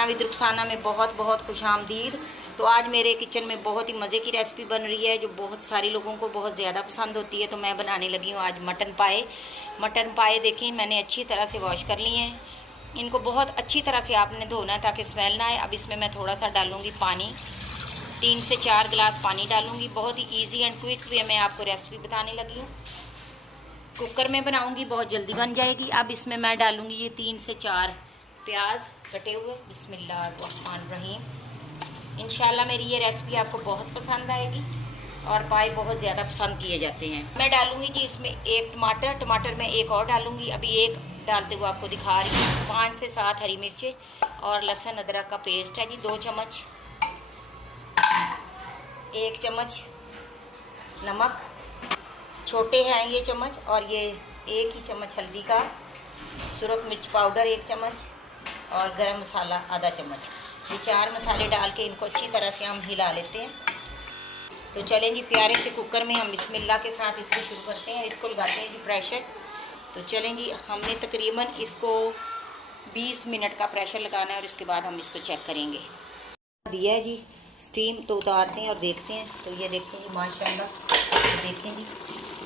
खाना विद रुखसाना में बहुत बहुत खुशामदीद। तो आज मेरे किचन में बहुत ही मज़े की रेसिपी बन रही है जो बहुत सारे लोगों को बहुत ज़्यादा पसंद होती है। तो मैं बनाने लगी हूँ आज मटन पाए। मटन पाए देखें मैंने अच्छी तरह से वॉश कर लिए हैं। इनको बहुत अच्छी तरह से आपने धोना है ताकि स्मेल ना आए। अब इसमें मैं थोड़ा सा डालूँगी पानी, 3 से 4 गिलास पानी डालूँगी। बहुत ही ईजी एंड क्विक वे में आपको रेसिपी बताने लगी हूँ। कुकर में बनाऊँगी, बहुत जल्दी बन जाएगी। अब इसमें मैं डालूँगी ये 3 से 4 प्याज कटे हुए। बिस्मिल्लाहिर्रहमानिर्रहीम। इंशाल्लाह मेरी ये रेसिपी आपको बहुत पसंद आएगी और पाए बहुत ज़्यादा पसंद किए जाते हैं। मैं डालूँगी जी इसमें 1 टमाटर मैं एक और डालूँगी। अभी एक डालते हुए आपको दिखा रही हूँ। 5 से 7 हरी मिर्चें और लहसुन अदरक का पेस्ट है जी 2 चम्मच। 1 चम्मच नमक, छोटे हैं ये चम्मच। और ये 1 ही चम्मच हल्दी का, सुरख मिर्च पाउडर 1 चम्मच और गरम मसाला आधा चम्मच। ये 4 मसाले डाल के इनको अच्छी तरह से हम हिला लेते हैं। तो चलें जी, प्यारे से कुकर में हम बिस्मिल्लाह के साथ इसको शुरू करते हैं। इसको लगाते हैं जी प्रेशर। तो चलें जी, हमने तकरीबन इसको 20 मिनट का प्रेशर लगाना है और इसके बाद हम इसको चेक करेंगे। दिया है जी स्टीम, तो उतारते हैं और देखते हैं। तो ये देखते हैं जी माशाल्लाह, देखें जी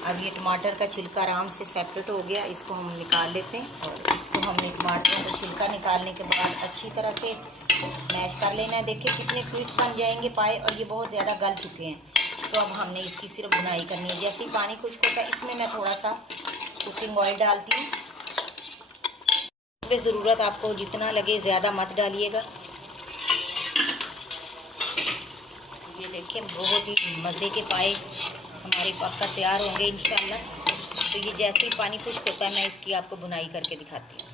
अब ये टमाटर का छिलका आराम से सेपरेट हो गया। इसको हम निकाल लेते हैं और इसको हमने टमाटरों का छिलका निकालने के बाद अच्छी तरह से मैश कर लेना है। देखिए कितने क्विक बन जाएंगे पाए और ये बहुत ज़्यादा गल चुके हैं। तो अब हमने इसकी सिर्फ बुनाई करनी है। जैसे ही पानी खुश्क होता है इसमें मैं थोड़ा सा कुकिंग ऑयल डालती हूँ। ज़रूरत आपको जितना लगे, ज़्यादा मत डालिएगा। ये देखिए बहुत ही मज़े के पाए हमारे पक्का तैयार होंगे इंशाल्लाह। तो ये जैसे ही पानी खुश्क होता है मैं इसकी आपको बुनाई करके दिखाती हूँ।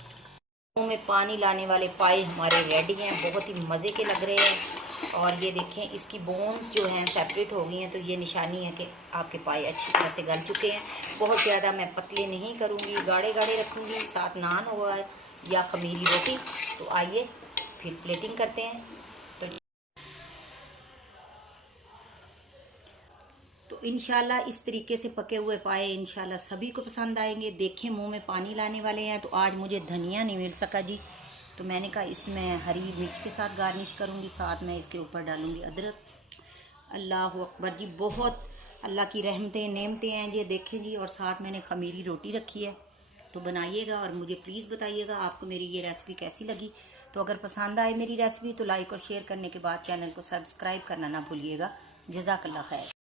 मुँह में पानी लाने वाले पाए हमारे रेडी हैं, बहुत ही मज़े के लग रहे हैं। और ये देखें इसकी बोन्स जो हैं सेपरेट हो गई हैं। तो ये निशानी है कि आपके पाए अच्छी तरह से गल चुके हैं। बहुत ज़्यादा मैं पतले नहीं करूँगी, गाढ़े गाढ़े रखूँगी। साथ नान होगा या खमीरी रोटी। तो आइए फिर प्लेटिंग करते हैं। तो इंशाल्लाह इस तरीके से पके हुए पाए इंशाल्लाह सभी को पसंद आएंगे। देखें मुंह में पानी लाने वाले हैं। तो आज मुझे धनिया नहीं मिल सका जी, तो मैंने कहा इसमें हरी मिर्च के साथ गार्निश करूंगी। साथ में इसके ऊपर डालूंगी अदरक। अल्लाह अकबर जी, बहुत अल्लाह की रहमतें नेमतें हैं जी। देखें जी, और साथ मैंने खमीरी रोटी रखी है। तो बनाइएगा और मुझे प्लीज़ बताइएगा आपको मेरी ये रेसिपी कैसी लगी। तो अगर पसंद आए मेरी रेसिपी तो लाइक और शेयर करने के बाद चैनल को सब्सक्राइब करना ना भूलिएगा। जज़ाकल्लाह खैर।